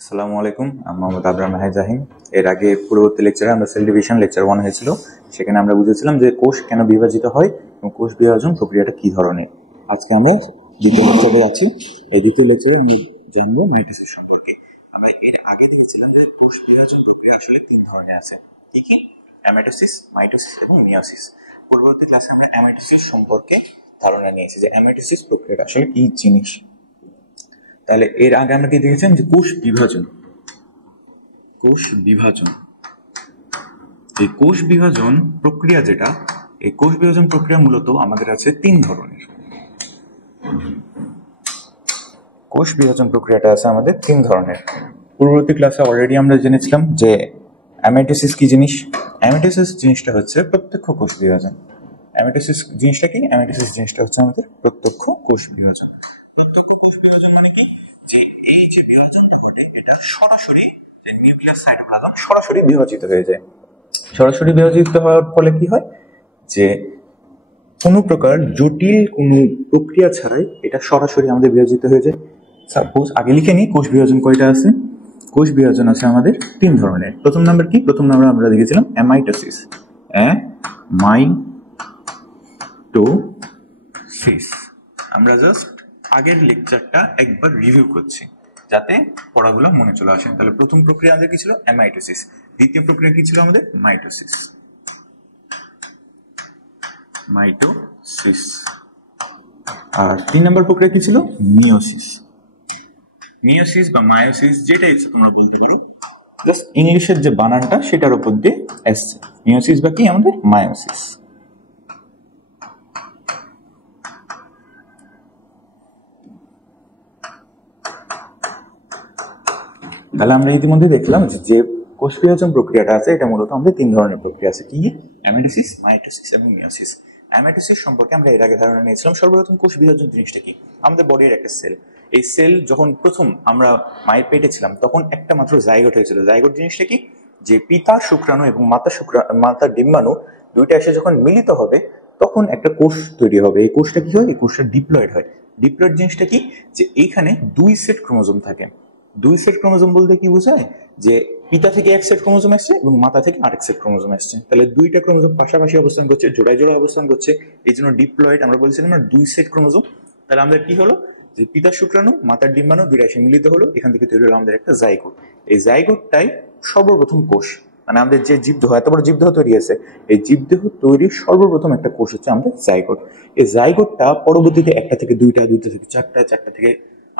আসসালামু আলাইকুম, আমি মোহাম্মদ আবরাম জাহিন। এর আগে পূর্ববর্তী লেকচারে আমরা সেল ডিভিশন লেকচার 1 হয়েছিল, সেখানে আমরা বুঝেছিলাম যে কোষ কেন বিভাজিত হয় এবং কোষ বিভাজন প্রক্রিয়াটা কি ধরনের। আজকে আমরা দ্বিতীয় লেকচারে আছি। এই দ্বিতীয় লেকচারে আমরা জানবো মাইটোসিস সম্পর্কে। আমরা এর আগে দেখেছিলাম যে কোষ বিভাজন প্রক্রিয়া আসলে তিন ধরনের আছে, কি কি? অ্যামাইটোসিস, মাইটোসিস এবং মিয়োসিস। পরবর্তী ক্লাসে আমরা অ্যামাইটোসিস সম্পর্কে ধারণা নিয়েছি যে অ্যামাইটোসিস প্রক্রিয়াটা আসলে কি জিনিস। তাহলে এর আগে আমরা কি দেখেছেন যে কোষ বিভাজন এই কোষ বিভাজন প্রক্রিয়া যেটা, এই কোষ বিভাজন প্রক্রিয়া মূলত আমাদের আছে তিন ধরনের। কোষ বিভাজন প্রক্রিয়াটা আছে আমাদের তিন ধরনের। পূর্ববর্তী ক্লাসে অলরেডি আমরা জেনেছিলাম যে অ্যামাইটোসিস কি জিনিস। অ্যামাইটোসিস জিনিসটা হচ্ছে প্রত্যক্ষ কোষ বিভাজন। অ্যামাইটোসিস জিনিসটা কি? অ্যামাইটোসিস জিনিসটা হচ্ছে আমাদের প্রত্যক্ষ কোষ বিভাজন। সরাসরি বিভাজিত হয়ে যায়। সরাসরি বিভাজিত হওয়ার ফলে কি হয় যে কোনো প্রকার জটিল কোনো প্রক্রিয়া ছাড়াই এটা সরাসরি আমাদের বিভাজিত হয়ে যায়। সাপোজ আগে লিখে নিই কোষ বিভাজন কয়টা আছে। কোষ বিভাজন আছে আমাদের তিন ধরনের। প্রথম নাম্বার কি? প্রথম নাম্বার আমরা দেখেছিলাম অ্যামাইটোসিস। অ্যামাইটোসিস। আমরা জাস্ট আগের লেকচারটা একবার রিভিউ করছি যাতে পড়াগুলো মনে চলে আসে। তাহলে প্রথম প্রক্রিয়া আমাদের কি ছিল? অ্যামাইটোসিস। দ্বিতীয় প্রক্রিয়া কি ছিল আমাদের? মাইটোসিস। আর তিন নম্বর প্রক্রিয়া কি ছিল? মিয়োসিস। মিয়োসিস বা মায়োসিস যেটা ইচ্ছে তোমরা বলতে পারো, জাস্ট ইংলিশের যে বানানটা সেটার উপর দিয়ে আসছে। মিয়োসিস বা কি আমাদের? মায়োসিস। তাহলে আমরা ইতিমধ্যে দেখলাম যে কোষ বিভাজন প্রক্রিয়াটা আছে এটা মূলত আমাদের তিন ধরনের প্রক্রিয়া আছে, কি? অ্যামাইটোসিস, মাইটোসিস এবং মিয়োসিস। অ্যামাইটোসিস সম্পর্কে আমরা এর আগে ধারণা নিয়েছিলাম। সর্বপ্রথম কোষ বিভাজন জিনিসটা কি? আমাদের বডির একটা সেল। এই সেল যখন প্রথম আমরা মায়ের পেটে ছিলাম তখন একটা মাত্র জাইগোট হয়েছিল। জাইগোট জিনিসটা কি? যে পিতা শুক্রাণু এবং মাতার ডিম্বাণু দুইটা এসে যখন মিলিত হবে তখন একটা কোষ তৈরি হবে। এই কোষটা কি হয়? এই কোষটা ডিপ্লয়েড হয়। ডিপ্লয়েড জিনিসটা কি? যে এইখানে দুই সেট ক্রোমোজোম থাকে। দুই সেট ক্রোমোজোম বলতে কি বোঝায়? যে পিতা থেকে এক সেট ক্রোমোজোম আসছে এবং মাতা থেকে আরেক সেট ক্রোমোজোম আসছে। তাহলে দুইটা ক্রোমোজোম পাশাপাশি অবস্থান করছে, জোড়ায় জোড়ায় অবস্থান করছে, এই জন্য ডিপ্লয়েড। আমরা বলছিলাম না দুই সেট ক্রোমোজোম। তাহলে আমাদের কি হলো? যে পিতার শুক্রাণু মাতার ডিম্বাণু দুইটা এসে মিলিত হলো, এখান থেকে তৈরি হলো আমাদের একটা জাইগোট। এই জাইগোটটাই সর্বপ্রথম কোষ। মানে আমাদের যে জীবদেহ, এত বড় জীবদেহ তৈরি আছে, এই জীবদেহ তৈরির সর্বপ্রথম একটা কোষ হচ্ছে আমাদের জাইগোট। এই জাইগোটটা পরবর্তীতে একটা থেকে দুইটা, দুইটা থেকে চারটা, চারটা থেকে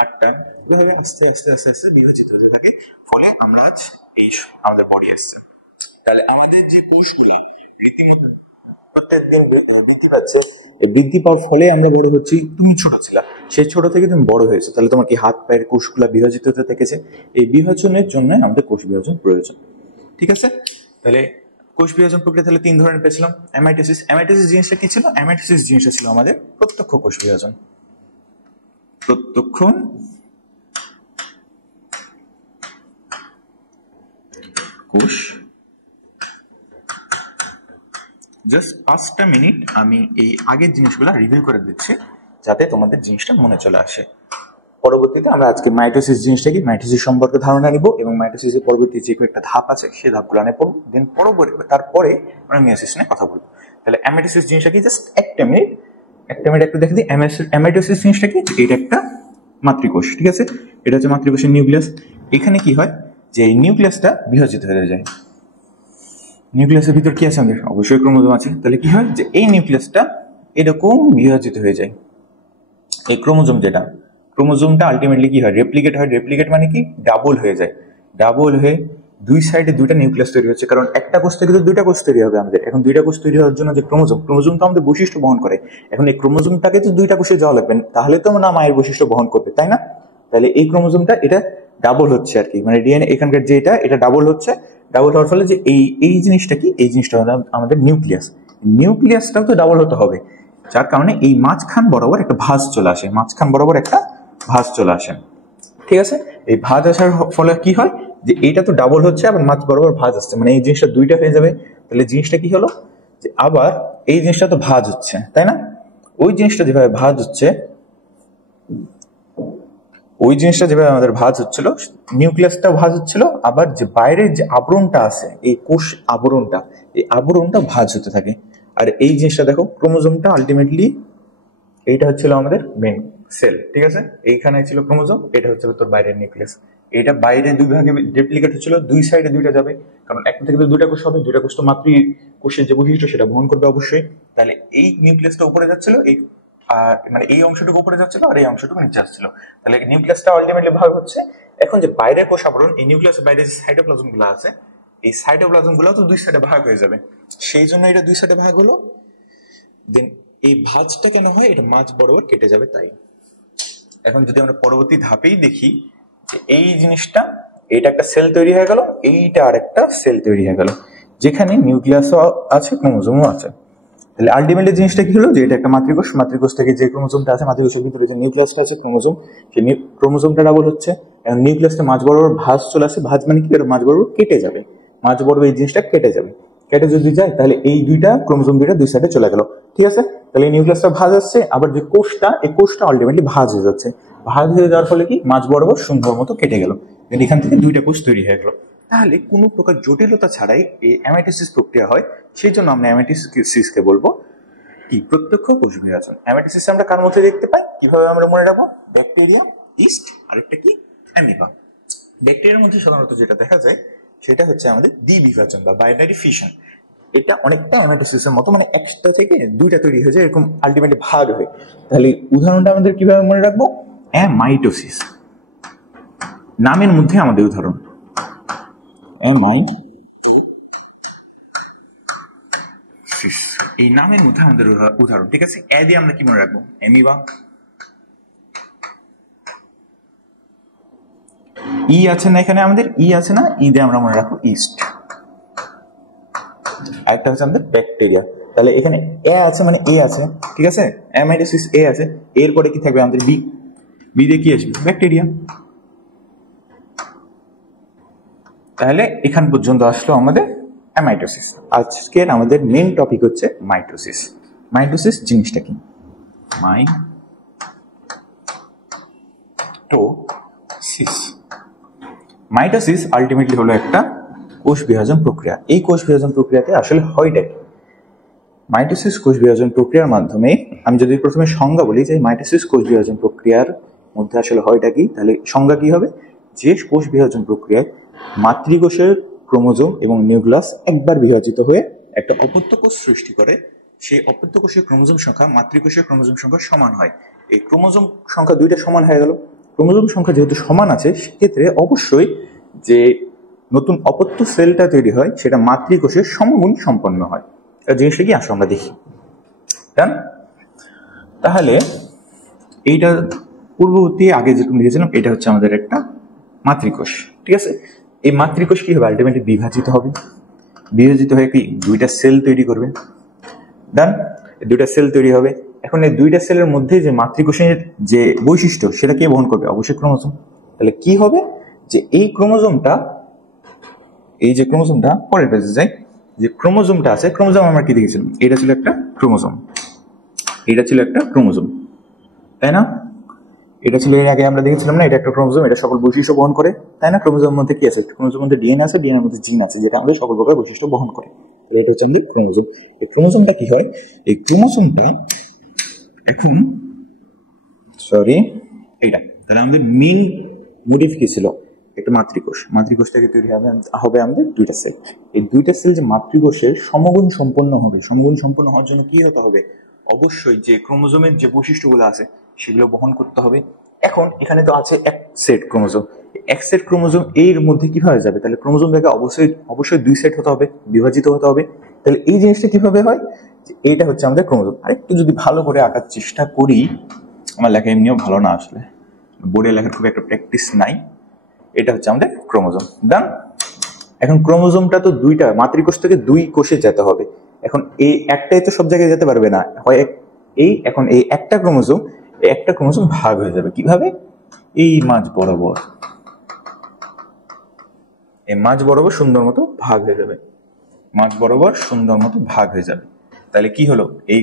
আটটা, এভাবে আস্তে আস্তে আস্তে আস্তে বিভাজিত হতে থাকে। ফলে আমরা আজ এই আমাদের বডি আসছে। তাহলে আমাদের যে কোষগুলা রীতিমতো প্রত্যেকদিন বৃদ্ধি পাচ্ছে, এই বৃদ্ধি পাওয়ার ফলে আমরা বড় হচ্ছি। তুমি ছোট ছিলা, সেই ছোট থেকে তুমি বড় হয়েছো, তাহলে তোমার কি হাত পায়ের কোষগুলা বিভাজিত হতে থেকেছে। এই বিভাজনের জন্য আমাদের কোষ বিভাজন প্রয়োজন। ঠিক আছে? তাহলে কোষ বিভাজন প্রক্রিয়া তাহলে তিন ধরনের পেয়েছিলাম। অ্যামাইটোসিস। অ্যামাইটোসিস জিনিসটা কি ছিল? অ্যামাইটোসিস জিনিসটা ছিল আমাদের প্রত্যক্ষ কোষ বিভাজন। প্রত্যক্ষ কোষ। জাস্ট 5টা মিনিট আমি এই আগের জিনিসগুলো রিভিউ করে দিচ্ছি যাতে তোমাদের জিনিসটা মনে চলে আসে। পরবর্তীতে আমরা আজকে মাইটোসিস জিনিসটা কি, মাইটোসিস সম্পর্কে ধারণা নিব এবং মাইটোসিসের পরবর্তী যে কয়েকটা ধাপ আছে সেই ধাপগুলো নিয়ে পড়বো। দেন তারপরে আমরা মিয়োসিস নিয়ে কথা বলবো। তাহলে অ্যামাইটোসিস জিনিসটা কি? জাস্ট একটা মিনিট একটু দেখে দিই। অ্যামাইটোসিস জিনিসটা কি? এটা একটা মাতৃকোষ। ঠিক আছে? এটা হচ্ছে মাতৃকোষের নিউক্লিয়াস। এখানে কি হয় যে এই নিউক্লিয়াসটা বিভাজিত হয়ে যায়। নিউক্লিয়াসের ভিতর কি আছে? আমাদের অবশ্যই ক্রোমোজোম আছে। তাহলে কি হয় যে এই নিউক্লিয়াসটা এরকম বিভাজিত হয়ে যায়। এই ক্রোমোজোমটা আলটিমেটলি কি হয়? রেপ্লিকেট হয়। রেপ্লিকেট মানে কি? ডাবল হয়ে যায়। ডাবল হয়ে দুই সাইডে দুইটা নিউক্লিয়াস তৈরি হচ্ছে, কারণ একটা কোষ থেকে তো দুইটা কোষ তৈরি হবে আমাদের। এখন দুইটা কোষ তৈরি হওয়ার জন্য যে ক্রোমোজোম তো আমাদের বৈশিষ্ট্য বহন করে। এখন এই ক্রোমোজোমটাকে তো দুইটা কোষে যাওয়া লাগবে, তাহলে তো না মায়ের বৈশিষ্ট্য বহন করবে, তাই না? তাহলে এই ক্রোমোজোমটা এটা ডাবল হচ্ছে আর কি, মানে ডিএনএ এখানকার যেটা এটা ডাবল হচ্ছে। ডাবল হওয়ার ফলে যে এই জিনিসটা কি? এই জিনিসটা আমাদের নিউক্লিয়াস। নিউক্লিয়াসটাও তো ডাবল হতে হবে, যার কারণে এই মাঝখান বরাবর একটা ভাঁজ চলে আসে। ঠিক আছে? এই ভাঁজ আসার ফলে কি হয় যে এইটা তো ডাবল হচ্ছে, আবার মাঝ বরাবর ভাঁজ আসছে, মানে এই জিনিসটা দুইটা হয়ে যাবে। তাহলে জিনিসটা কি হলো যে আবার এই জিনিসটা তো ভাঁজ হচ্ছে, তাই না? ওই জিনিসটা যেভাবে ভাঁজ হচ্ছে ওই জিনিসটা যেভাবে আমাদের ভাঁজ হচ্ছিল, নিউক্লিয়াসটাও ভাঁজ হচ্ছিল, আবার যে বাইরের যে আবরণটা আছে, এই কোষ আবরণটা, এই আবরণটা ভাঁজ হতে থাকে। আর এই জিনিসটা দেখো, ক্রোমোজোমটা আলটিমেটলি এইটা হচ্ছিল আমাদের মেন সেল, ঠিক আছে? এইখানে ছিল ক্রোমোজোম, এটা হচ্ছে তোর বাইরের নিউক্লিয়াস। এটা বাইরে দুই ভাগে ডুপ্লিকেট হচ্ছিল, দুই সাইডে দুইটা যাবে, কারণ একটা থেকে দুইটা কোষ হবে, দুইটা কোষ তো মাতৃ কোষের যে বৈশিষ্ট্য সেটা বহন করবে অবশ্যই। তাহলে এই নিউক্লিয়াসটা উপরে যাচ্ছিল, এই মানে এই অংশটুকু উপরে যাচ্ছিল আর এই অংশটুকু নিচে যাচ্ছিল। তাহলে নিউক্লিয়াসটা আলটিমেটলি ভাগ হচ্ছে। এখন যে বাইরের কোষ আবরণ, এই নিউক্লিয়াসের বাইরে যে সাইটোপ্লাজম গুলো আছে, এই সাইটোপ্লাজম গুলো তো দুই সাইডে ভাগ হয়ে যাবে, সেই জন্য এটা দুই সাইডে ভাগ হলো। দেন এই ভাঁজটা কেন হয়, এটা মাঝ বরাবর কেটে যাবে তাই। এখন যদি আমরা পরবর্তী ধাপেই দেখি যে এই জিনিসটা, এটা একটা সেল তৈরি হয়ে গেল, এইটা আর একটা সেল তৈরি হয়ে গেল, যেখানে নিউক্লিয়াসও আছে, ক্রোমোজোমও আছে। তাহলে আলটিমেটলি জিনিসটা কি হলো, যে এটা একটা মাতৃকোষ, মাতৃকোষ থেকে যে ক্রোমোজোমটা আছে, মাতৃকোষের ভিতরে যে নিউক্লিয়াসটা আছে ক্রোমোজোম, সেই ক্রোমোজোমটা ডাবল হচ্ছে। এখন নিউক্লিয়াসটা মাঝ বরাবর ভাঁজ চলে আসে, ভাঁজ মানে কি, মাঝ বরাবর কেটে যাবে, মাঝ বরাবর এই জিনিসটা কেটে যাবে। কেটে যদি যায় তাহলে এই দুইটা ক্রোমোজোম দুইটা দুই সাইডে চলে গেল, ঠিক আছে? তাহলে এই নিউক্লিয়াসটা ভাঁজ আসছে, আবার যে কোষটা, এই কোষটা আলটিমেটলি ভাঁজ হয়ে যাচ্ছে। ভাঁজ হয়ে যাওয়ার ফলে কি, মাঝ বরাবর সুন্দর মতো কেটে গেল, এখান থেকে দুইটা কোষ তৈরি হয়ে গেল। তাহলে কোনো প্রকার জটিলতা ছাড়াই এই অ্যামাইটোসিস প্রক্রিয়া হয়, সেই জন্য আমরা অ্যামাইটোসিসকে বলবো কি, প্রত্যক্ষ কোষ বিভাজন। অ্যামাইটোসিস আমরা কার মধ্যে দেখতে পাই, কিভাবে আমরা মনে রাখবো? ব্যাকটেরিয়া, ইস্ট, আরেকটা কি, অ্যামিবা। ব্যাকটেরিয়ার মধ্যে সাধারণত যেটা দেখা যায় সেটা হচ্ছে আমাদের দ্বিবিভাজন বা বাইনারি ফিশন। এটা অনেকটা অ্যামাইটোসিসের মতো, মানে একটা থেকে দুইটা তৈরি হয়ে যায়, এরকম আলটিমেটলি ভাগ হয়। তাহলে উদাহরণটা আমাদের কিভাবে মনে রাখবো? অ্যামাইটোসিস, নামের মধ্যে আমাদের উদাহরণ এই নামের মধ্যে আমাদের উদাহরণ, ঠিক আছে? এ দিয়ে আমরা কি মনে রাখবো? অ্যামিবা। ই আছে না এখানে আমাদের, ই আছে না, ই দিয়ে আমরা মনে রাখবো ইস্ট। আরেকটা হচ্ছে আমাদের ব্যাকটেরিয়া। তাহলে এখানে এ আছে মানে এ আছে, ঠিক আছে? অ্যামাইটোসিস এ আছে, এরপরে কি থাকবে আমাদের? বি। বি দিয়ে কি আসবে? ব্যাকটেরিয়া। তাহলে এখান পর্যন্ত আসলো আমাদের অ্যামাইটোসিস। আজকের আমাদের মেন টপিক হচ্ছে মাইটোসিস। মাইটোসিস জিনিসটা কি? মাইটোসিস আলটিমেটলি হলো একটা কোষ বিভাজন প্রক্রিয়া। এই কোষ বিভাজন প্রক্রিয়াতে আসলে হয়টা কি? মাইটোসিস কোষ বিভাজন প্রক্রিয়ার মাধ্যমে, আমি যদি প্রথমে সংজ্ঞা বলি যে মাইটোসিস কোষ বিভাজন প্রক্রিয়ার মধ্যে আসলে হয়টা কি, তাহলে সংজ্ঞা কি হবে? যে কোষ বিভাজন প্রক্রিয়ায় মাতৃকোষের ক্রোমোজোম এবং নিউক্লিয়াস একবার বিভাজিত হয়ে একটা অপত্য কোষ সৃষ্টি করে, সেই অপত্য কোষের ক্রোমোজোম সংখ্যা মাতৃকোষের ক্রোমোজোম সংখ্যা সমান হয়। এই ক্রোমোজোম সংখ্যা দুইটা সমান হয়ে গেল। ক্রোমোজোম সংখ্যা যেহেতু সমান আছে, সেক্ষেত্রে অবশ্যই যে নতুন অপত্য সেলটা তৈরি হয় সেটা মাতৃকোষের সমগুণ সম্পন্ন হয়। জিনিসটা কি, আসলে আমরা দেখি। তাহলে এইটা পূর্ববর্তী আগে যেরকম দেখেছিলাম, এটা হচ্ছে আমাদের একটা মাতৃকোষ, ঠিক আছে? এই মাতৃকোষ কি হবে? আলটিমেটলি বিভাজিত হবে, বিভাজিত হয়ে কি দুইটা সেল তৈরি করবে। ডান, দুইটা সেল তৈরি হবে। এখন এই দুইটা সেলের মধ্যে যে মাতৃকোষের যে বৈশিষ্ট্য সেটা কে বহন করবে? অবশ্যই ক্রোমোজোম। তাহলে কি হবে, যে এই ক্রোমোজোমটা, এই যে ক্রোমোজোমটা, পরের পেজে যাই, যে ক্রোমোজোমটা আছে, ক্রোমোজোম আমরা কি দেখেছিলাম? এটা ছিল একটা ক্রোমোজোম, এটা ছিল একটা ক্রোমোজোম, তাই না? এটা ছিল এর আগে আমরা দেখেছিলাম না, এটা একটা ক্রোমোজোম, এটা সকল বৈশিষ্ট্য বহন করে, তাই না? ক্রোমোজোমের মধ্যে কি আছে? ক্রোমোজোমের মধ্যে ডিএনএ আছে, ডিএনএর মধ্যে জিন আছে, যেটা আমাদের সকল প্রকার বৈশিষ্ট্য বহন করে। তাহলে এটা হচ্ছে আমাদের ক্রোমোজোম। এই ক্রোমোজোমটা কি হয়? এই ক্রোমোজোমটা এখন এইটা, তাহলে আমাদের মেন মোটিভ কি ছিল? একটা মাতৃকোষ, মাতৃকোষটাকে তৈরি হবে আমাদের দুইটা সেল। এই দুইটা সেল যে মাতৃকোষের সমগুণ সম্পন্ন হবে, সমগুণ সম্পন্ন হওয়ার জন্য কি হতে হবে? অবশ্যই যে ক্রোমোজোমের যে বৈশিষ্ট্যগুলো আছে সেগুলো বহন করতে হবে। এখন এখানে তো আছে এক সেট ক্রোমোজোম, এক সেট ক্রোমোজোম এর মধ্যে কিভাবে যাবে? তাহলে ক্রোমোজোম থেকে অবশ্যই দুই সেট হতে হবে, বিভাজিত হতে হবে। তাহলে এই জিনিসটা কিভাবে হয়? এইটা হচ্ছে আমাদের ক্রোমোজোম। আরেকটু যদি ভালো করে আঁকার চেষ্টা করি, আমার লেখা এমনিও ভালো না, আসলে বোর্ডে লেখার খুব একটা প্র্যাকটিস নাই। এটা হচ্ছে আমাদের ক্রোমোজোম। ডান। এখন ক্রোমোজোমটা তো দুইটা, মাতৃকোষ থেকে দুই কোষে যেতে হবে। এখন এই একটাই তো সব জায়গায় যেতে পারবে না, হয় এখন এই একটা ক্রোমোজোম ভাগ হয়ে যাবে কিভাবে? এই মাঝ বরাবর, এই মাঝ বরাবর সুন্দর মতো ভাগ হয়ে যাবে, মাঝ বরাবর সুন্দর মতো ভাগ হয়ে যাবে। তাহলে কি হলো? এই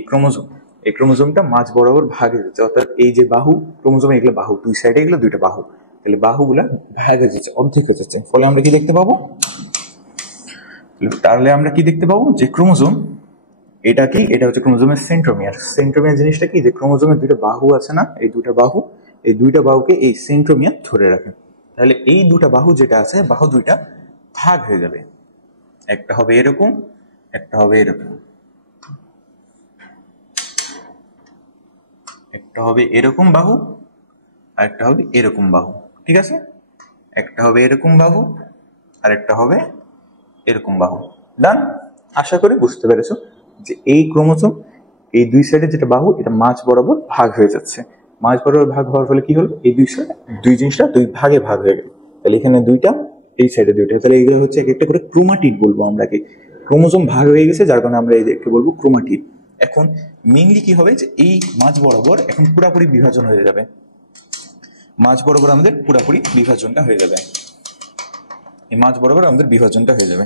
এই ক্রোমোজোমটা মাঝ বরাবর ভাগ হয়ে যাচ্ছে, অর্থাৎ এই যে বাহু ক্রোমোজোম, এগুলো বাহু, দুই সাইডে এগুলো দুইটা বাহু, তাহলে বাহুগুলা ভাগ হয়ে যাচ্ছে, অর্ধেক হয়ে যাচ্ছে। ফলে আমরা কি দেখতে পাবো, তাহলে আমরা কি দেখতে পাবো যে ক্রোমোজোম, এটা কি, এটা হচ্ছে ক্রোমোজোমের সেন্ট্রোমিয়ার। সেন্ট্রোমিয়ার জিনিসটা কি, যে ক্রোমোজোমের দুইটা বাহু আছে না, এই দুইটা বাহু, এই দুইটা বাহুকে এই সেন্ট্রোমিয়ার ধরে রাখে। তাহলে এই দুটা বাহু যেটা আছে, বাহু দুইটা ভাগ হয়ে যাবে, একটা হবে এরকম, একটা হবে এরকম, একটা হবে এরকম বাহু, আর একটা হবে এরকম বাহু, ঠিক আছে? একটা হবে এরকম বাহু, আর একটা হবে এরকম বাহু। ডান? আশা করি বুঝতে পেরেছো যে এই ক্রোমোজোম, এই দুই সাইডে যেটা বাহু, এটা মাঝ বরাবর ভাগ হয়ে যাচ্ছে। মাঝ বরাবর ভাগ হওয়ার ফলে কি হলো, এই দুই সাইড, দুই জিনিসটা দুই ভাগে ভাগ হয়ে গেল। তাহলে এখানে দুইটা, এই সাইডে দুইটা, তাহলে এইগুলো হচ্ছে এক একটা করে ক্রোমাটিড বলবো আমরা। কি, ক্রোমোজোম ভাগ হয়ে গেছে, যার কারণে আমরা এদেরকে বলবো ক্রোমাটিড। এখন মেইনলি কি হবে, যে এই মাঝ বরাবর এখন পুরাপুরি বিভাজন হয়ে যাবে, মাঝ বরাবর আমাদের পুরাপুরি বিভাজনটা হয়ে যাবে, এই মাঝ বরাবর আমাদের বিভাজনটা হয়ে যাবে।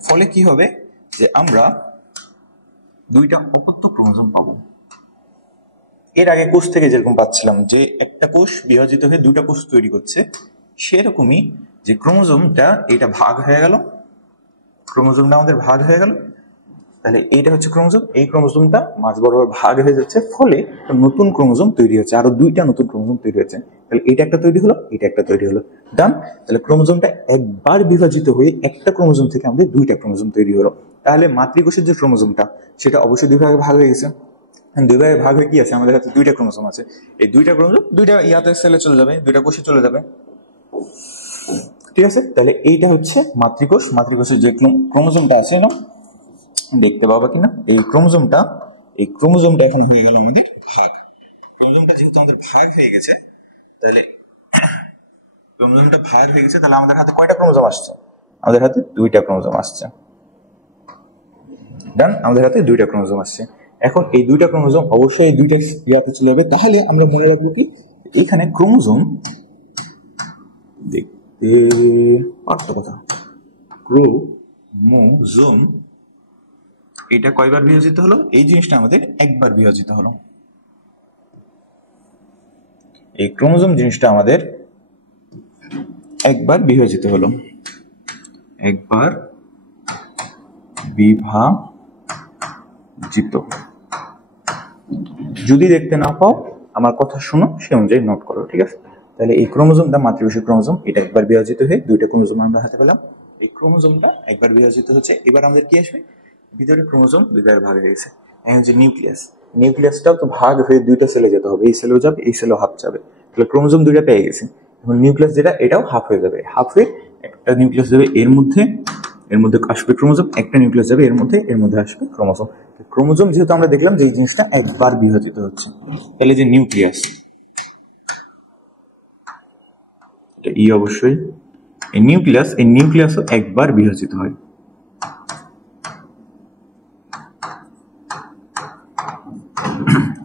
ফলে কি হবে, যে আমরা দুইটা অপত্য ক্রোমোজোম পাবো। এর আগে কোষ থেকে যেরকম পাচ্ছিলাম যে একটা কোষ বিভাজিত হয়ে দুটা কোষ তৈরি করছে, সেরকমই যে ক্রোমোজোমটা এটা ভাগ হয়ে গেল, ক্রোমোজোমটা আমাদের ভাগ হয়ে গেল, তাহলে এইটা হচ্ছে ক্রোমোজোম, এই ক্রোমোজোমটা মাঝ বরাবর ভাগ হয়ে যাচ্ছে, ফলে নতুন ক্রোমোজোম তৈরি হচ্ছে, আরো দুইটা নতুন ক্রোমোজোম তৈরি হচ্ছে। তাহলে এটা একটা তৈরি হলো, এটা একটা তৈরি হলো, ডান। তাহলে ক্রোমোজোমটা একবার বিভাজিত হয়ে একটা ক্রোমোজোম থেকে আমাদের দুইটা ক্রোমোজোম তৈরি হলো। তাহলে মাতৃকোষের যে ক্রোমোজোমটা, সেটা অবশ্যই দুই ভাগে ভাগ হয়ে গেছে। দুই ভাগে ভাগ হয়ে কি আছে, আমাদের হাতে দুইটা ক্রোমোজোম আছে, এই দুইটা ক্রোমোজোম দুইটা ইয়াতে সেলে চলে যাবে, দুইটা কোষে চলে যাবে, ঠিক আছে? তাহলে এইটা হচ্ছে মাতৃকোষ। মাতৃকোষের যে ক্রোমোজোমটা আছে না, দেখতে পাবা কিনা, এই ক্রোমোজোমটা এখন হয়ে গেল আমাদের ভাগ। ক্রোমোজোমটা যেহেতু আমাদের ভাগ হয়ে গেছে, তাহলে ক্রোমোজোমটা ভাগ হয়ে গেছে, তাহলে আমাদের হাতে কয়টা ক্রোমোজোম আসছে, আমাদের হাতে দুইটা ক্রোমোজোম আসছে, ডান। আমাদের হাতে দুইটা ক্রোমোজোম আসছে। এখন এই দুইটা ক্রোমোজোম অবশ্যই এই দুইটা ইয়াতে চলে যাবে। তাহলে আমরা মনে রাখবো কি, এখানে ক্রোমোজোম, দেখতে পারতো কথা, ক্রোমোজোম এটা কয়বার বিভাজিত হলো, এই জিনিসটা আমাদের একবার বিভাজিত হলো। এই ক্রোমোজোম জিনিসটা আমাদের একবার বিভাজিত হলো, একবার বিভাজিত। যদি দেখতে না পাও, আমার কথা শোনো, সে অনুযায়ী নোট করো, ঠিক আছে? তাহলে এই ক্রোমোজোমটা মাতৃকোষীয় ক্রোমোজোম, এটা একবার বিভাজিত হয়ে দুইটা ক্রোমোজোম আমরা হাতে পেলাম। এই ক্রোমোজোমটা একবার বিভাজিত হচ্ছে, এবার আমাদের কি আসবে, ভিতরে ক্রোমোজোম দুই ভাগে ভাগ হয়ে গেছে। এখন যে নিউক্লিয়াস, নিউক্লিয়াসটাও তো ভাগ হয়ে দুইটা সেলে যেতে হবে, এই সেলেও যাবে, এই সেলেও হাফ যাবে, তাহলে ক্রোমোজোম দুইটা পেয়ে গেছে। এখন নিউক্লিয়াস যেটা, এটাও হাফ হয়ে যাবে, হাফ হয়ে একটা নিউক্লিয়াস যাবে এর মধ্যে, এর মধ্যে আসবে ক্রোমোজোম, একটা নিউক্লিয়াস যাবে এর মধ্যে আসবে ক্রোমোজোম। ক্রোমোজোম যেহেতু আমরা দেখলাম যে এই জিনিসটা একবার বিভাজিত হচ্ছে, তাহলে যে নিউক্লিয়াস, এটা ই অবশ্যই, এই নিউক্লিয়াসও একবার বিভাজিত হয়।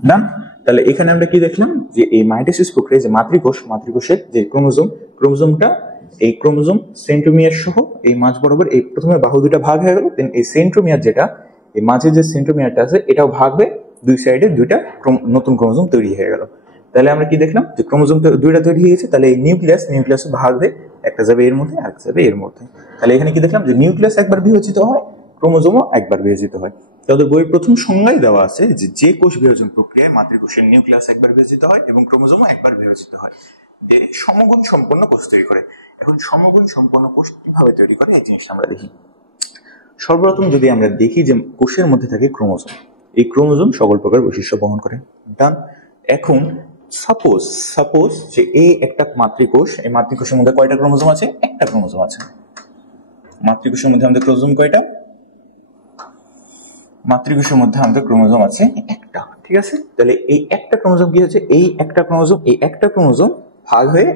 না, তাহলে এখানে আমরা কি দেখলাম, যে এই মাইটোসিস প্রক্রিয়া, যে মাতৃকোষের যে ক্রোমোজোমটা, এই ক্রোমোজোম সেন্ট্রোমিয়ার সহ এই মাঝ বরাবর, এই প্রথমে বাহু দুটা ভাগ হয়ে গেল, দেন এই সেন্ট্রোমিয়ার যেটা, এই মাঝে যে সেন্ট্রোমিয়ারটা আছে, এটাও ভাগ হয়ে দুই সাইডে দুইটা নতুন ক্রোমোজোম তৈরি হয়ে গেল। তাহলে আমরা কি দেখলাম, যে ক্রোমোজোম দুইটা তৈরি হয়ে গেছে, তাহলে এই নিউক্লিয়াসও ভাগ হয়ে একটা যাবে এর মধ্যে, আর যাবে এর মধ্যে। তাহলে এখানে কি দেখলাম, যে নিউক্লিয়াস একবার বিভাজিত হয়, ক্রোমোজোমও একবার বিভাজিত হয়। তাদের বইয়ের প্রথম সংজ্ঞায় দেওয়া আছে যে কোষ বিভাজন প্রক্রিয়ায় মাতৃকোষের নিউক্লিয়াস একবার বিভাজিত হয় এবং ক্রোমোজোমও একবার বিভাজিত হয়, সমগুণ সম্পন্ন কোষ তৈরি করে। এখন সমগুণ সম্পন্ন কোষ কিভাবে তৈরি করে, এই জিনিসটা আমরা দেখি। সর্বপ্রথম যদি আমরা দেখি যে কোষের মধ্যে থাকে ক্রোমোজোম, এই ক্রোমোজোম সকল প্রকার বৈশিষ্ট্য বহন করে, ডান। এখন সাপোজ যে এই একটা মাতৃকোষ, এই মাতৃকোষের মধ্যে কয়টা ক্রোমোজোম আছে, একটা ক্রোমোজোম আছে। মাতৃকোষের মধ্যে আমাদের ক্রোমোজোম কয়টা, মাতৃকোষের মধ্যে আমাদের ক্রোমোজোম আছে একটা, ঠিক আছে? তাহলে এই একটা ক্রোমোজোম কি হচ্ছে, এই একটা ক্রোমোজোম ভাগ হয়ে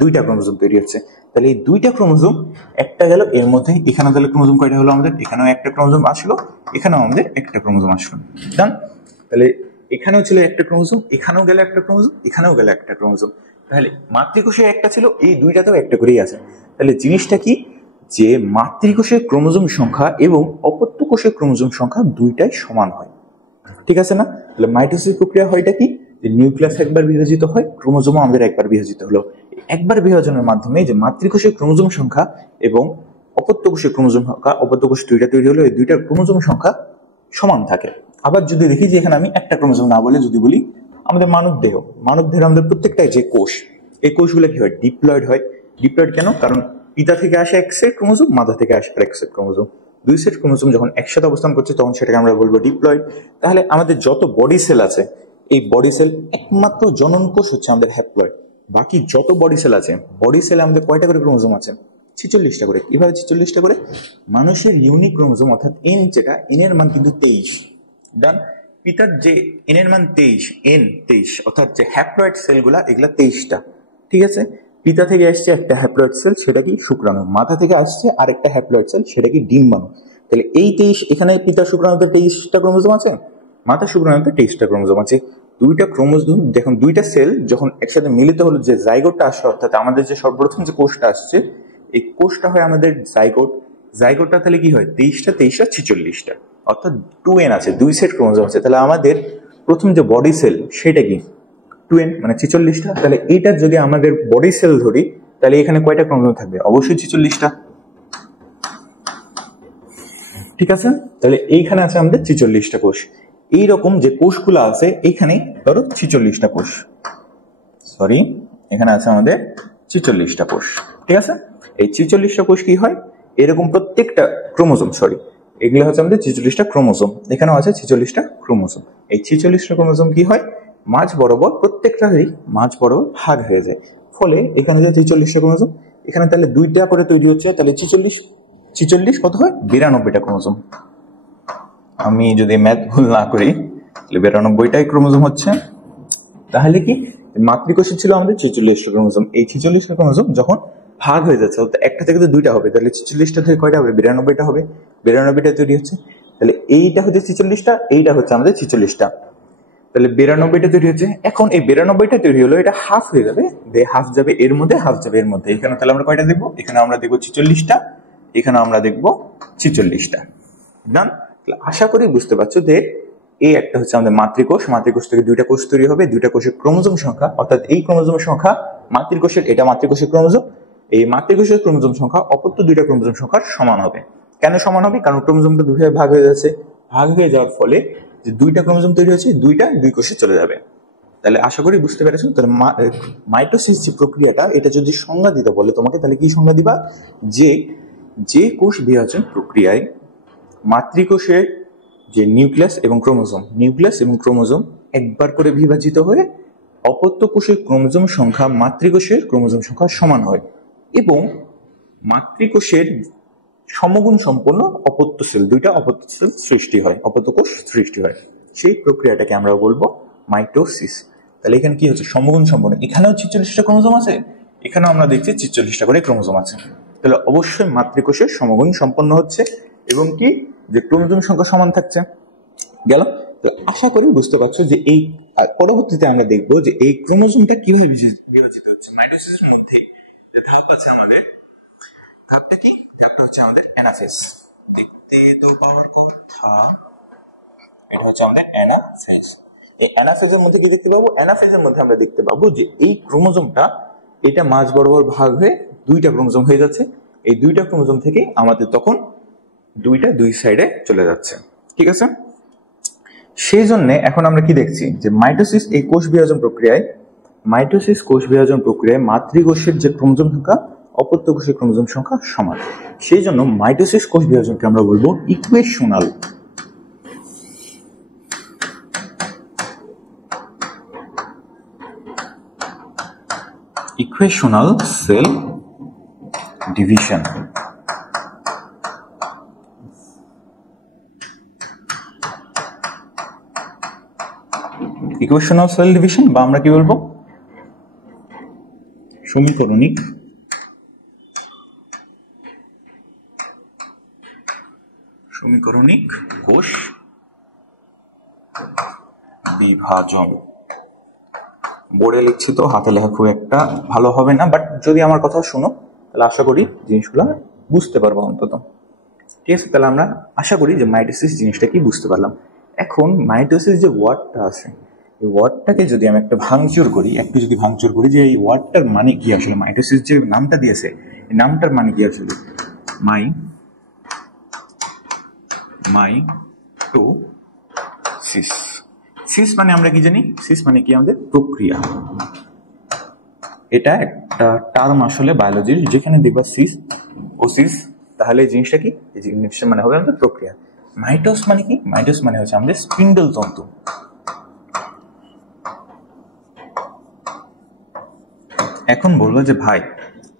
দুইটা ক্রোমোজোম তৈরি হচ্ছে। তাহলে এই দুইটা ক্রোমোজোম, একটা গেল এর মধ্যে, এখানে তাহলে ক্রোমোজোম কয়টা হলো আমাদের, এখানেও একটা ক্রোমোজোম আসলো, এখানেও আমাদের একটা ক্রোমোজোম আসলো, ডান। তাহলে এখানেও ছিল একটা ক্রোমোজোম, এখানেও গেল একটা ক্রোমোজোম, এখানেও গেল একটা ক্রোমোজোম। তাহলে মাতৃকোষে একটা ছিল, এই দুইটাতেও একটা করেই আছে। তাহলে জিনিসটা কি, যে মাতৃকোষের ক্রোমোজোম সংখ্যা এবং অপত্য কোষের ক্রোমোজোম সংখ্যা দুইটাই সমান হয়, ঠিক আছে না? তাহলে মাইটোসিস প্রক্রিয়া হয়টা কি, যে নিউক্লিয়াস একবার বিভাজিত হয়, ক্রোমোজোমও আমাদের একবার বিভাজিত হলো। একবার বিভাজনের মাধ্যমে যে মাতৃকোষের ক্রোমোজোম সংখ্যা এবং অপত্য কোষের ক্রোমোজোম সংখ্যা, অপত্য কোষ দুইটা তৈরি হলো, এই দুইটা ক্রোমোজোম সংখ্যা সমান থাকে। আবার যদি দেখি যে এখানে আমি একটা ক্রোমোজোম না বলে যদি বলি আমাদের মানব দেহের আমাদের প্রত্যেকটাই যে কোষ, এই কোষগুলো কি হয়, ডিপ্লয়েড হয়। ডিপ্লয়েড কেন, কারণ পিতা থেকে আসে এক সেট ক্রোমোজোম, মাতা থেকে আসে এক সেট ক্রোমোজোম। দুই সেট ক্রোমোজোম যখন একসাথে অবস্থান করছে তখন সেটাকে আমরা বলবো ডিপ্লয়েড। তাহলে আমাদের যত বডি সেল আছে, এই বডি সেল একমাত্র জনন কোষ হচ্ছে আমাদের হ্যাপ্লয়েড। বাকি যত বডি সেল আছে, বডি সেলে আমাদের কয়টা করে ক্রোমোজোম আছে, 46টা করে। কিভাবে 46টা করে, মানুষের ইউনিক ক্রোমোজোম অর্থাৎ এন, যেটা এন এর মান কিন্তু 23। ডান। পিতার যে এন এর মান 23, এন 23, অর্থাৎ যে হ্যাপ্লয়েড সেলগুলা এগুলা 23টা। ঠিক আছে, পিতা থেকে আসছে একটা হ্যাপ্লয়েড সেল, সেটা কি শুক্রাণু। মাথা থেকে আসছে আরেকটা হ্যাপ্লয়েড সেল, সেটা কি ডিম্বাণু। তাহলে এই 23, এখানে পিতার শুক্রাণুতে 23টা ক্রোমোজোম আছে, মাতার শুক্রাণুতে 23টা ক্রোমোজোম আছে। দুইটা ক্রোমোজোম যখন, দুইটা সেল যখন একসাথে মিলিত হলো, যে জাইগোটটা আসে, অর্থাৎ আমাদের যে সর্বপ্রথম যে কোষটা আসছে, এই কোষটা হয় আমাদের জাইগোট। জাইগোটটা তাহলে কি হয়, 23টা 46টা, অর্থাৎ 2n আছে, দুই সেট ক্রোমোজোম আছে। তাহলে আমাদের প্রথম যে বডি সেল সেটা কি 2n, মানে 46টা। তাহলে এইটা যদি আমাদের বডি সেল ধরি, তাহলে এখানে কয়টা ক্রোমোজোম থাকবে, অবশ্যই 46টা। ঠিক আছে, তাহলে এইখানে আছে আমাদের 46টা কোষ। এইরকম যে কোষগুলো আছে এইখানে ধরো 46টা কোষ, সরি এখানে আছে আমাদের 46টা কোষ। ঠিক আছে, এই 46টা কোষ কি হয়, এরকম প্রত্যেকটা ক্রোমোজোম, সরি এগুলো হচ্ছে আমাদের 46টা ক্রোমোজোম, এখানেও আছে 46টা ক্রোমোজোম। এই 46টা ক্রোমোজোম কি হয়, মাঝ বরাবর প্রত্যেকটারই মাঝ বরাবর ভাগ হয়ে যায়। ফলে এখানে যে 46টা ক্রোমোজোম, এখানে তাহলে দুইটা করে তৈরি হচ্ছে, তাহলে 46 কত হয়, 92টা ক্রোমোজোম। আমি যদি ম্যাথ ভুল না করি, তাহলে 92টাই ক্রোমোজোম হচ্ছে। তাহলে কি, মাতৃকোষে ছিল আমাদের 46টা ক্রোমোজোম, এই 46টা ক্রোমোজোম যখন ভাগ হয়ে যাচ্ছে, একটা থেকে তো দুইটা হবে, তাহলে 46টা থেকে কয়টা হবে, 92টা হবে, 92টা তৈরি হচ্ছে। তাহলে এইটা হচ্ছে 46টা, এইটা হচ্ছে আমাদের 46টা, তাহলে 92টা তৈরি হচ্ছে। এখন এই 92টা তৈরি হলো, এটা হাফ হয়ে যাবে, হাফ যাবে এর মধ্যে, হাফ যাবে এর মধ্যে। এখানে তাহলে আমরা কয়টা দেখবো, এখানে আমরা দেখবো 46টা, এখানে আমরা দেখবো 46টা। ডান। আশা করি বুঝতে পারছো যে এই একটা হচ্ছে আমাদের মাতৃকোষ, মাতৃকোষ থেকে দুইটা কোষ তৈরি হবে, দুইটা কোষের ক্রোমোজোম সংখ্যা, অর্থাৎ এই ক্রোমোজোমের সংখ্যা মাতৃকোষের, এটা মাতৃকোষের ক্রোমোজোম, এই মাতৃকোষের ক্রোমোজোম সংখ্যা অপত্য দুইটা ক্রোমোজোম সংখ্যার সমান হবে। কেন সমান হবে, কারণ ক্রোমোজোমটা দুইভাবে ভাগ হয়ে যাচ্ছে, ভাগ হয়ে যাওয়ার ফলে যে দুইটা ক্রোমোজোম তৈরি হচ্ছে, দুইটা দুই কোষে চলে যাবে। তাহলে আশা করি বুঝতে পেরেছো। তাহলে মাইটোসিস যে প্রক্রিয়াটা, এটা যদি সংজ্ঞা দিতে বলে তোমাকে, তাহলে কি সংজ্ঞা দিবা, যে কোষ বিভাজন প্রক্রিয়ায় মাতৃকোষের যে নিউক্লিয়াস এবং ক্রোমোজোম একবার করে বিভাজিত হয়ে অপত্য কোষের ক্রোমোজোম সংখ্যা মাতৃকোষের ক্রোমোজোম সংখ্যা সমান হয়, এবং মাতৃকোষের সমগুণ সম্পন্ন অপত্য সেল, দুইটা অপত্য সেল সৃষ্টি হয়, অপত্য কোষ সৃষ্টি হয়, সেই প্রক্রিয়াটাকে আমরা বলবো মাইটোসিস। তাহলে এখানে কি হচ্ছে, সমগুণ সম্পন্ন, এখানেও 46টা ক্রোমোজোম আছে, এখানেও আমরা দেখছি 46টা করে ক্রোমোজোম আছে। তাহলে অবশ্যই মাতৃকোষের সমগুণ সম্পন্ন হচ্ছে, এবং কি যে ক্রোমোজোম সংখ্যা সমান থাকছে। গেল। তো আশা করি বুঝতে পারছো যে এই পরবর্তীতে আমরা দেখবো যে এই ক্রোমোজোমটা কিভাবে বিভাজিত হচ্ছে মাইটোসিসের মধ্যে। আমাদের ভাবতে কি হচ্ছে আমাদের অ্যানাফেজ, দেখতে তো পাওয়ার কথা, এটা হচ্ছে আমাদের অ্যানাফেজ। এই অ্যানাফেজের মধ্যে কি দেখতে পাবো, অ্যানাফেজের মধ্যে আমরা দেখতে পাবো যে এই ক্রোমোজোমটা, এটা মাঝ বরাবর ভাগ হয়ে দুইটা ক্রোমোজোম হয়ে যাচ্ছে। এই দুইটা ক্রোমোজোম থেকে আমাদের তখন দুইটা দুই সাইডে চলে যাচ্ছে। ঠিক আছে, সেই জন্য এখন আমরা কি দেখছি যে মাইটোসিস এই কোষ বিভাজন প্রক্রিয়ায়, মাতৃকোষের যে ক্রোমোজোম সংখ্যা অপত্য কোষের ক্রোমোজোম সংখ্যা সমান। সেই জন্য মাইটোসিস কোষ বিভাজনকে আমরা বলবো equational cell division. Equational cell division, বা আমরা কি বলবো, সমীকরণিক কোষ বিভাজন। বোর্ডে লিখছি তো হাতে লেখা খুব একটা ভালো হবে না, বাট যদি আমার কথা শোনো তাহলে আশা করি জিনিসগুলো বুঝতে পারবো অন্তত। ঠিক আছে, তাহলে আমরা আশা করি যে মাইটোসিস জিনিসটা কি বুঝতে পারলাম। এখন মাইটোসিস যে ওয়ার্ডটা আছে, এই ওয়ার্ডটাকে যদি আমি একটু ভাঙচুর করি যে এই ওয়ার্ডটার মানে কি আসলে, মাইটোসিস যে নামটা দিয়েছে এই নামটার মানে কি আসলে, মাইটোসিস। সিস মানে আমরা কি জানি, সিস মানে কি আমাদের প্রক্রিয়া। এটা একটা টার্ম আসলে বায়োলজির, যেখানে দেখবা সিস ও সিস, তাহলে এই জিনিসটা কি, এই জিনিসটা মানে হবে আমাদের প্রক্রিয়া। মাইটোস মানে কি, মাইটোস মানে হচ্ছে আমাদের স্পিন্ডল তন্তু। এখন বলবো যে ভাই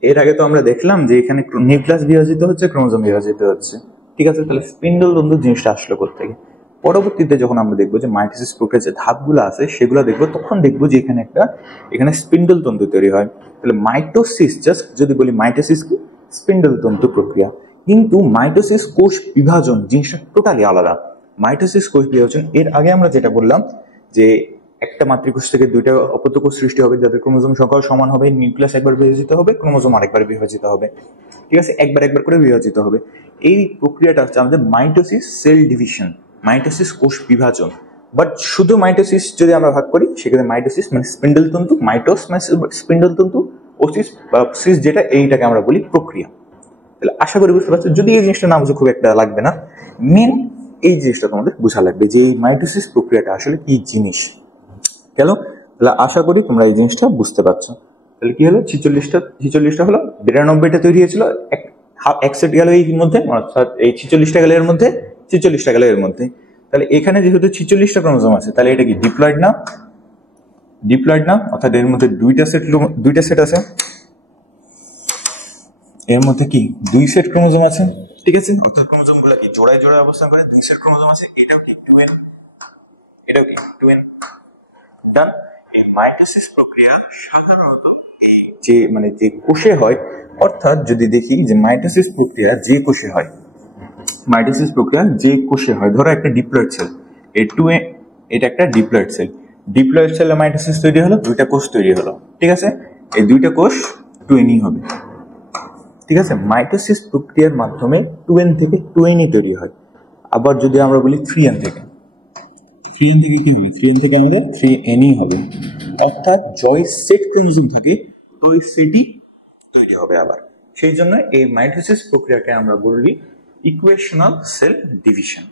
এর আগে তো আমরা দেখলাম যে এখানে নিউক্লিয়াস বিভাজিত হচ্ছে, ক্রোমোজোম বিভাজিত হচ্ছে, ঠিক আছে, তাহলে স্পিন্ডল তন্তু জিনিসটা আসলো কোত্থেকে? পরবর্তীতে যখন আমরা দেখবো যে মাইটোসিস প্রক্রিয়ার যে ধাপগুলো আছে সেগুলো দেখবো, তখন দেখবো যে এখানে স্পিন্ডল তন্তু তৈরি হয়। তাহলে মাইটোসিস, জাস্ট যদি বলি মাইটোসিস কি, স্পিন্ডল তন্তু প্রক্রিয়া। কিন্তু মাইটোসিস কোষ বিভাজন জিনিসটা টোটালি আলাদা। মাইটোসিস কোষ বিভাজন, এর আগে আমরা যেটা বললাম যে একটা মাতৃকোষ থেকে দুইটা অপত্যকোষ সৃষ্টি হবে, যাদের ক্রোমোজোম সংখ্যা সমান হবে, নিউক্লিয়াস একবার বিভাজিত হবে, ক্রোমোজোম আরেকবার বিভাজিত হবে, ঠিক আছে, একবার করে বিভাজিত হবে। এই প্রক্রিয়াটা হচ্ছে আমাদের মাইটোসিস সেল ডিভিশন, মাইটোসিস কোষ বিভাজন। বাট শুধু মাইটোসিস যদি আমরা ভাগ করি, সেক্ষেত্রে মাইটোসিস মানে স্পিন্ডল তন্তু, মাইটোস মানে স্পিন্ডল তন্তু, ওসিস বা সিস যেটা, এইটাকে আমরা বলি প্রক্রিয়া। তাহলে আশা করি বুঝতে পারছো, যদি এই জিনিসটা না বুঝে খুব একটা লাগবে না, মেন এই জিনিসটা তোমাদের বোঝা লাগবে যে এই মাইটোসিস প্রক্রিয়াটা আসলে কি জিনিস। গেল? তাহলে আশা করি তোমরা এই জিনিসটা বুঝতে পারছো। তাহলে কি হলো, 46টা হলো, 92টা তৈরি হয়েছিল, এক সেট গেল এই মধ্যে, অর্থাৎ এই 46টা গেল এর মধ্যে, 46টা গেল এর মধ্যে। তাহলে এখানে যেহেতু 46টা ক্রোমোজোম আছে, তাহলে এটা কি ডিপ্লয়েড না, অর্থাৎ এর মধ্যে দুইটা সেট আছে, এর মধ্যে কি 2 সেট ক্রোমোজোম আছে, ঠিক আছে, অর্থাৎ ক্রোমোজোম গুলো কি জোড়ায় অবস্থান করে, 2 সেট ক্রোমোজোম আছে, এটাও কি 2n, ডান। এই মাইটোসিস প্রক্রিয়া সাধারণত এই যে কোষে হয়, অর্থাৎ যদি দেখি যে মাইটোসিস প্রক্রিয়া যে কোষে হয়, ধরো একটা ডিপ্লয়েড সেল, এটা একটা ডিপ্লয়েড সেলে মাইটোসিস তৈরি হলো, 2টা কোষ তৈরি হলো, ঠিক আছে, এই 2টা কোষ 2n হবে, ঠিক আছে। মাইটোসিস প্রক্রিয়ার মাধ্যমে 2n থেকে 2n তৈরি হয়। আবার যদি আমরা বলি 3n থেকে কি হবে, 3n থেকে আমাদের 3n হবে, অর্থাৎ জয় সেট ক্রোমোজোম থাকে তো ওই সেটই তৈরি হবে আবার। সেই জন্য এই মাইটোসিস প্রক্রিয়াকে আমরা বলি ইকুয়েশনাল সেল ডিভিশন।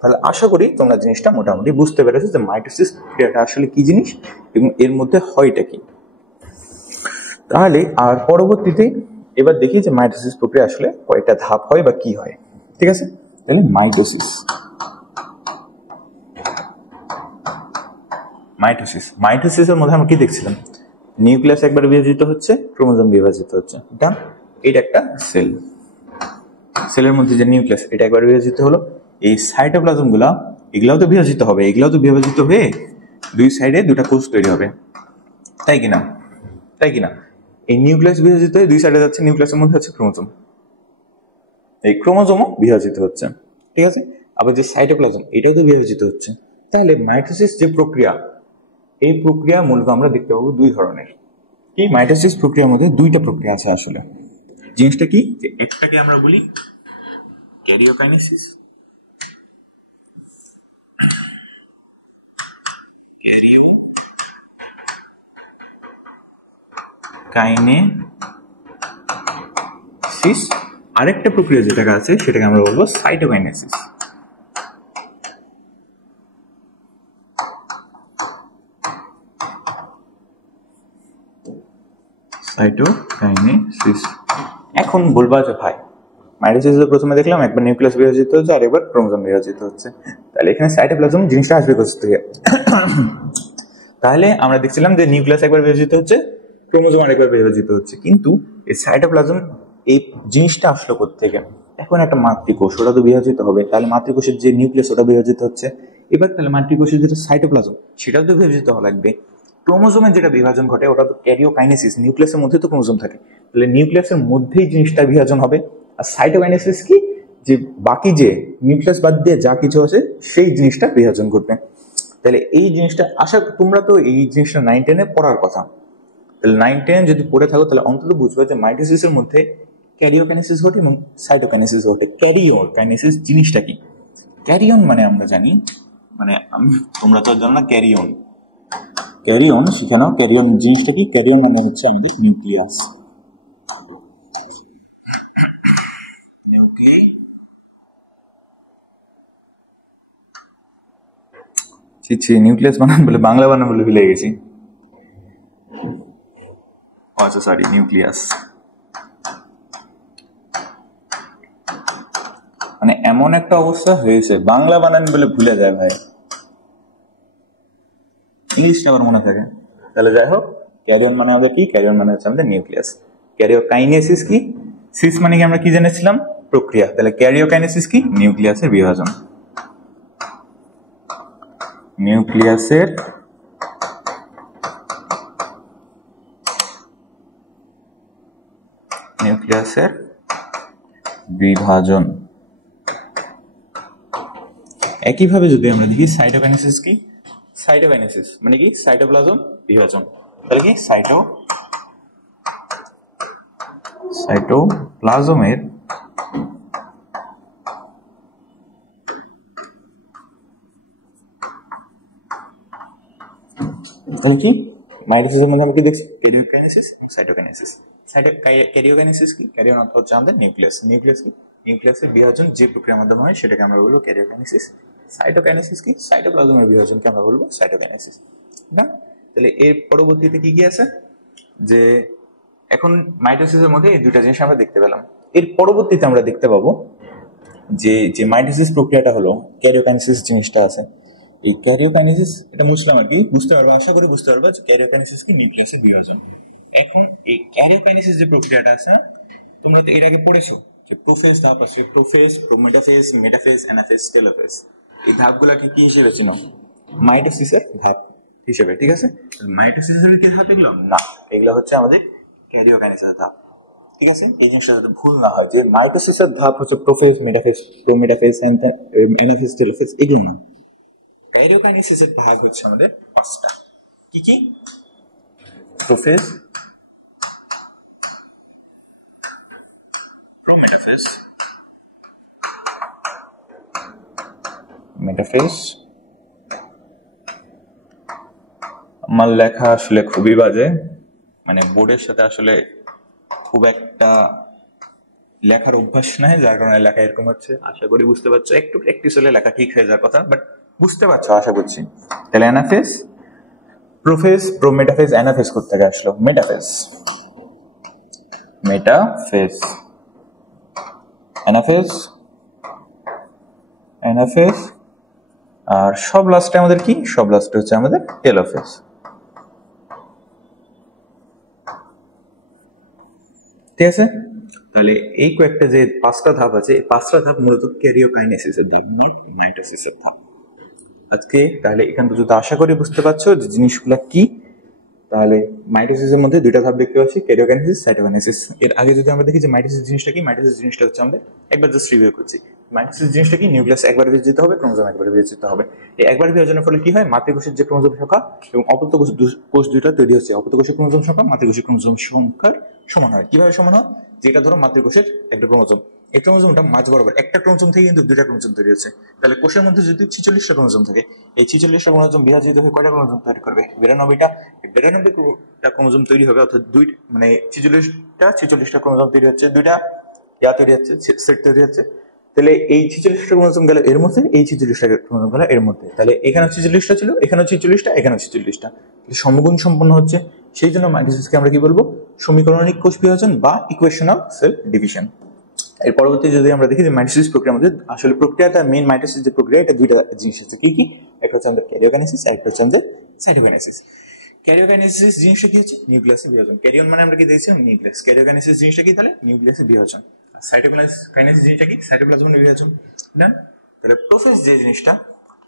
তাহলে আশা করি তোমরা জিনিসটা মোটামুটি বুঝতে পেরেছো যে মাইটোসিস প্রক্রিয়াটা আসলে কি জিনিস এবং এর মধ্যে হয়টা কি। তাহলে আর পরবর্তীতে এবার দেখি যে মাইটোসিস প্রক্রিয়া আসলে কয়টা ধাপ হয় বা কি হয়, ঠিক আছে। তাহলে মাইটোসিসের মধ্যে আমরা কি দেখছিলাম, নিউক্লিয়াস একবার বিভাজিত হচ্ছে, ক্রোমোজোম বিভাজিত হচ্ছে, এটা একটা সেলের মধ্যে যে নিউক্লিয়াস এটা একবার বিভাজিত হলো, এই সাইটোপ্লাজম গুলা এগুলাও তো বিভাজিত হয়ে 2 সাইডে 2টা কোষ তৈরি হবে, তাই কিনা। এই নিউক্লিয়াস বিভাজিত হয়ে 2 সাইডে যাচ্ছে, নিউক্লিয়াসের মধ্যে হচ্ছে ক্রোমোজোম, এই ক্রোমোজোমও বিভাজিত হচ্ছে, ঠিক আছে। আবার যে সাইটোপ্লাজম এটাও তো বিভাজিত হচ্ছে। তাহলে মাইটোসিস যে প্রক্রিয়া, এই প্রক্রিয়া মূলত আমরা দেখতে পাবো 2 ধরনের। কি, মাইটোসিস প্রক্রিয়ার মধ্যে 2টা প্রক্রিয়া আছে আসলে। জিনিসটা কি, একটাকে আমরা বলি ক্যারিওকাইনেসিস, আরেকটা প্রক্রিয়া যেটা আছে সেটাকে আমরা বলবো সাইটোকাইনেসিস। এখন বলবা যে ভাই মাইটোসিসে প্রথমে দেখলাম একবার নিউক্লিয়াস বিভাজিত হচ্ছে আর একবার ক্রোমোজোম বিভাজিত হচ্ছে, তাহলে এখানে সাইটোপ্লাজম জিনিসটা আসবে কোথা থেকে? তাহলে আমরা দেখছিলাম যে নিউক্লিয়াস একবার বিভাজিত হচ্ছে, ক্রোমোজোম আরেকবার বিভাজিত হচ্ছে, কিন্তু এই সাইটোপ্লাজম এই জিনিসটা আসলো কোথা থেকে? এখন একটা মাতৃকোষ, ওটা তো বিভাজিত হবে, তাহলে মাতৃকোষের যে নিউক্লিয়াস ওটা বিভাজিত হচ্ছে, এবার তাহলে মাতৃকোষের যেটা সাইটোপ্লাজম সেটাও তো বিভাজিত হওয়া লাগবে। ক্রোমোজোমের যেটা বিভাজন ঘটে ওটা তো ক্যারিওকাইনেসিস, নিউক্লিয়াসের মধ্যে তো ক্রোমোজোম থাকে, তাহলে নিউক্লিয়াসের মধ্যেই জিনিসটা বিভাজন হবে। আর সাইটোকাইনেসিস কি, যে বাকি যে নিউক্লিয়াস বাদ দিয়ে যা কিছু আছে সেই জিনিসটা বিভাজন ঘটবে। তাহলে এই জিনিসটা তোমরা তো এই জিনিসটা 9-10-এ পড়ার কথা, তাহলে 9-10 যদি পড়ে থাকো তাহলে অন্তত বুঝবে যে মাইটোসিসের মধ্যে ক্যারিওকাইনেসিস ঘটে এবং সাইটোকাইনেসিস ঘটে। ক্যারিওকাইনেসিস জিনিসটা কি? ক্যারিয়ন মানে আমরা জানি, মানে তোমরা তো জানো না ক্যারিয়ন, ক্যারিয়ন শিখে নাও। ক্যারিয়ন জিনিসটা কি? ক্যারিয়ন মানে হচ্ছে আমাদের নিউক্লিয়াস। নিউক্লিয়াস বানান বলে বাংলা বানান বলে ভুলে গেছি। আচ্ছা সরি, নিউক্লিয়াস মানে এমন একটা অবস্থা হয়েছে বাংলা বানান বলে ভুলে যায় ভাই, ইংলিশটা আবার মনে থাকে। তাহলে যাই হোক, ক্যারিয়ন মানে আমাদের কি? ক্যারিয়ন মানে হচ্ছে আমাদের নিউক্লিয়াস। ক্যারিওকাইনেসিস কি? সিস মানে কি আমরা কি জেনেছিলাম? প্রক্রিয়া। তাহলে ক্যারিওকাইনেসিস কি? নিউক্লিয়াসের বিভাজন। নিউক্লিয়াসের বিভাজন। একইভাবে যদি আমরা দেখি সাইটোকাইনেসিস কি? সাইটোকাইনেসিস মানে কি? সাইটোপ্লাজম বিভাজন। তাহলে কি? সাইটোপ্লাজমের তাহলে কি? মাইটোসিসের মধ্যে আমরা কি দেখছি? ক্যারিওকাইনেসিস এবং সাইটোকাইনেসিস। ক্যারিওকাইনেসিস কি? ক্যারিয়ন অর্থ হচ্ছে আমাদের নিউক্লিয়াস। নিউক্লিয়াস কি? নিউক্লিয়াসের বিভাজন যে প্রক্রিয়ার মাধ্যমে হয় সেটাকে আমরা বলবো ক্যারিওকাইনেসিস। সাইটোকাইনেসিস কি? সাইটোপ্লাজমের বিভাজনকে আমরা বলবো সাইটোকাইনেসিস। না? তাহলে এর পরবর্তীতে কি কি আছে? যে এখন মাইটোসিসের মধ্যে এই দুইটা জিনিস আমরা দেখতে পেলাম। এর পরবর্তীতে আমরা দেখতে পাবো যে মাইটোসিস প্রক্রিয়াটা হলো, ক্যারিওকাইনেসিস জিনিসটা আছে। এই ক্যারিওকাইনেসিস এটা মুছলাম আর কি, বুঝতে পারবো, আশা করি বুঝতে পারবো যে ক্যারিওকাইনেসিস কি? নিউক্লিয়াসের বিভাজন। এখন এই ক্যারিওকাইনেসিস যে প্রক্রিয়াটা আছে, তোমরা তো এর আগে পড়েছো যে প্রোফেজ ধাপ আছে, prophase, prometaphase, metaphase, anaphase, telophase. এই ধাপগুলোকে কি হিসেবে চিনো? মাইটোসিসের ধাপ হিসেবে, ঠিক আছে? মাইটোসিসের কি ধাপ এগুলো? না, এগুলো হচ্ছে আমাদের ক্যারিওকাইনেসিসের ধাপ, ঠিক আছে? এই জিনিসটা যাতে ভুল না হয় যে মাইটোসিসের ধাপ হচ্ছে prophase, metaphase, prometaphase, anaphase, telophase, এগুলো না। ক্যারিওকাইনেসিসের ভাগ হচ্ছে আমাদের পাঁচটা। কি কি? Prophase, prometaphase, metaphase. আমার লেখা আসলে খুবই বাজে, মানে বোর্ডের সাথে আসলে খুব একটা লেখার অভ্যাস নাই, যার কারণে লেখা এরকম হচ্ছে। আশা করি বুঝতে পারছো, একটু প্র্যাকটিস হলে লেখা ঠিক হয়ে যাওয়ার কথা, বাট বুঝতে পারছো আশা করছি। তাহলে অ্যানাফেজ, প্রোফেজ, প্রোমেটাফেজ, অ্যানাফেজ কোত্থেকে আসলো? মেটাফেজ, মেটাফেজ, অ্যানাফেজ, অ্যানাফেজ, আর সব লাস্টে আমাদের কি? সব লাস্টে হচ্ছে আমাদের টেলোফেজ। ঠিক আছে? তাহলে এই কয়েকটা যে পাঁচটা ধাপ আছে, এই পাঁচটা ধাপ মূলত ক্যারিওকাইনেসিসের ধাপ, মাইটোসিসের ধাপ। আজকে তাহলে এখান পর্যন্ত আশা করি বুঝতে পারছো যে জিনিসগুলো কি। তাহলে মাইটোসিসের মধ্যে দুইটা ধাপ দেখতে পাচ্ছি, ক্যারিওকাইনেসিস, সাইটোকাইনেসিস। এর আগে যদি আমরা দেখি যে মাইটোসিস জিনিসটা কি, মাইটোসিস জিনিসটা হচ্ছে আমাদের একবার জাস্ট রিভিউ করছি। মাইটোসিস জিনিসটা কি? নিউক্লিয়াস একবার বিভাজিত হবে, ক্রোমোজোম একবার বিভাজিত হবে। এই একবার বিভাজনের ফলে কি হয়? মাতৃকোষের যে ক্রোমোজোম সংখ্যা এবং অপত্য কোষ দুইটা তৈরি হচ্ছে। অপত্য কোষের ক্রোমোজোম সংখ্যা মাতৃকোষের ক্রোমোজোম সংখ্যার সমান হয়। কিভাবে সমান হয়? যেটা ধরো মাতৃকোষের একটা ক্রোমোজোম, এই ক্রোমোজোমটা মাঝ বরাবর একটা ক্রোমোজোম থেকে কিন্তু দুইটা ক্রোমোজোম তৈরি হচ্ছে। তাহলে কোষের মধ্যে যদি 46টা ক্রোমোজোম থাকে, এই 46টা ক্রোমোজোম বিভাজিত হয়ে কয়টা ক্রোমোজোম তৈরি করবে? 92টা। 92টা ক্রোমোজোম তৈরি হবে, অর্থাৎ দুই মানে 46টা ক্রোমোজোম তৈরি হচ্ছে, দুইটা তৈরি হচ্ছে, সেট তৈরি হচ্ছে। তাহলে এই 46টা ক্রোমোজোম গেল এর মধ্যে, এই 46টা ক্রোমোজোম গেল এর মধ্যে। তাহলে এখানে 46টা ছিল, এখানে 46টা, এখানে 46টা, সমগুণ সম্পন্ন হচ্ছে। সেই জন্য মাইটোসিসকে আমরা কি বলবো? সমীকরণিক কোষ বিভাজন বা ইকুয়েশনাল সেল ডিভিশন। এর পরবর্তী যদি আমরা দেখি যে মাইটোসিস প্রক্রিয়ার মধ্যে আসলে প্রক্রিয়াটা মেইন মাইটোসিস যে প্রক্রিয়া, এটা দুইটা জিনিস আছে। কি কি? একটা হচ্ছে আমাদের ক্যারিওকাইনেসিস, আর একটা হচ্ছে আমাদের সাইটোকাইনেসিস। ক্যারিওকাইনেসিস জিনিসটা কি হচ্ছে? নিউক্লিয়াসের বিভাজন। ক্যারিয়ন মানে আমরা কি দেখছিলাম? নিউক্লিয়াস। ক্যারিওকাইনেসিস জিনিসটা কি? তাহলে নিউক্লিয়াসের বিভাজন। আর সাইটোকাইনেসিস জিনিসটা কি? সাইটোপ্লাজমের বিভাজন। ডান? তাহলে প্রোফেজ যে জিনিসটা,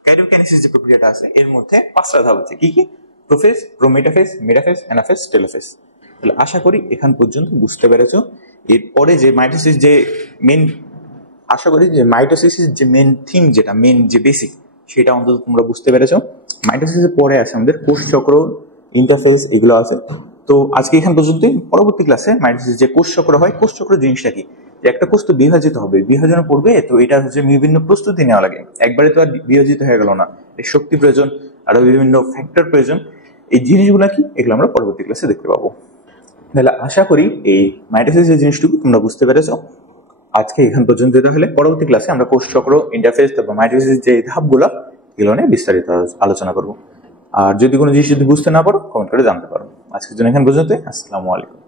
ক্যারিওকাইনেসিস যে প্রক্রিয়াটা আছে, এর মধ্যে পাঁচটা ধাপ আছে। কি কি? Prophase, prometaphase, metaphase, anaphase, telophase. তাহলে আশা করি এখান পর্যন্ত বুঝতে পেরেছো। এরপরে যে মাইটোসিস যে মেন, আশা করি যে মাইটোসিসের যে মেন থিম, যেটা মেন যে বেসিক, সেটা অন্তত তোমরা বুঝতে পেরেছো। মাইটোসিসের পরে আছে আমাদের কোষ চক্র, ইন্টারফেজ, এগুলো আছে। তো আজকে এখান পর্যন্ত। পরবর্তী ক্লাসে মাইটোসিস যে কোষ চক্র হয়, কোষ চক্র জিনিসটা কি যে একটা কোষ তো বিভাজিত হবে, বিভাজনে পড়বে, তো এটা হচ্ছে বিভিন্ন প্রস্তুতি নেওয়া লাগে, একবারে তো আর বিভাজিত হয়ে গেল না, এর শক্তি প্রয়োজন, আরো বিভিন্ন ফ্যাক্টর প্রয়োজন। এই জিনিসগুলো কি, এগুলো আমরা পরবর্তী ক্লাসে দেখতে পাবো। তাহলে আশা করি এই মাইটোসিসের জিনিসটুকু তোমরা বুঝতে পেরেছো। আজকে এখান পর্যন্ত। তাহলে পরবর্তী ক্লাসে আমরা কোষ চক্র, ইন্টারফেস, তারপর মাইটোসিসের যে ধাপগুলো, এগুলো নিয়ে বিস্তারিত আলোচনা করবো। আর যদি কোনো জিনিস যদি বুঝতে না পারো, কমেন্ট করে জানতে পারো। আজকের জন্য এখান পর্যন্ত। আসসালামু আলাইকুম।